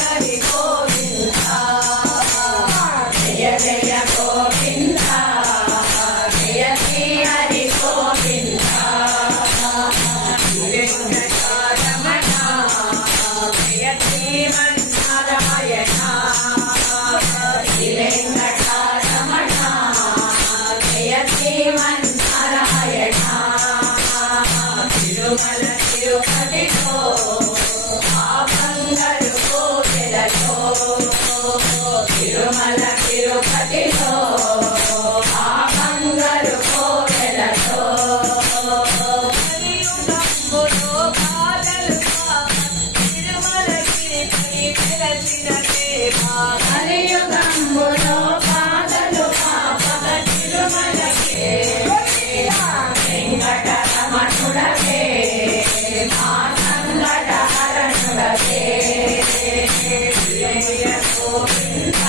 హరి గోవింద జయ జయ గోవింద జయ శ్రీ హరి గోవింద వెంకటరమణ జయ శ్రీమన్నారాయణ వెంకటరమణ జయ శ్రీమన్నారాయణ తిరుమల తిరుపతిలో బంగారు కోవెలలో తిరుమల తిరుపతిలో బంగారు కోవెలలో కలియుగంబులో బాధలుగా తిరుమల గిరిపై వెలసిన దేవా కలియుగంబులో బాధలుగా తిరుమల వెంకటరమణుడవే మా సంగట హరణుడవే జయ గోవింద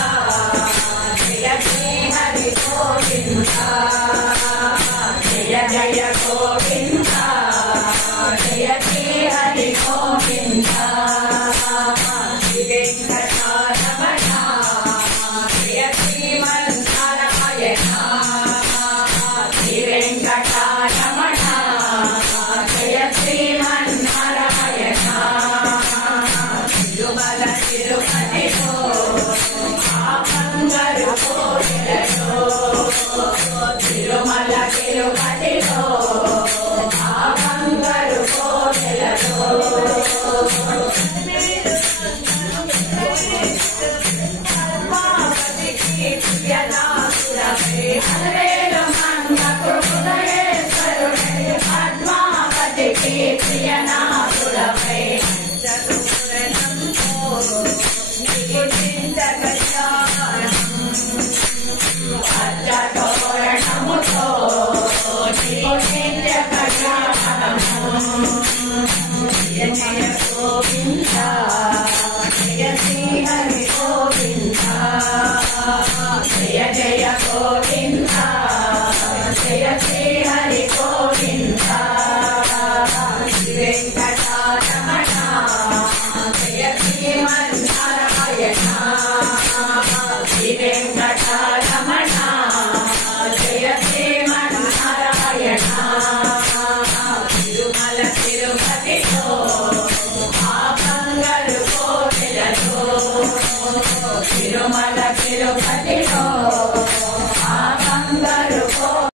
జయ శ్రీ హరి గోవింద జయ జయ గోవింద జయ శ్రీ హరి గోవింద వెంకటరమణ జయ శ్రీమన్నారాయణ వెంకటరమణ జయ శ్రీమన్నారాయణ తిరుమల తిరుపతిలో బంగారు కోవెలలో తిరుమల తిరుపతిలో బంగారు కోవెలలో హరేలు మంగకు హృదయేశ్వరుడే పద్మావతికి ప్రియనాథుడవై చతుర్ణంతో నీకు చింతకశారణం అచ్చతోరణముతో నీకు చింతకశారణము జయ జయ గోవింద జయ శ్రీ హరి గోవింద జయ జయ గోవింద జయ శ్రీ హరి గోవింద వెంకటరమణ జయ శ్రీమన్నారాయణ వెంకటరమణ జయ శ్రీమన్నారాయణ తిరుమల తిరుపతిలో బంగారు కోవెలలో తిరుమల తిరుపతిలో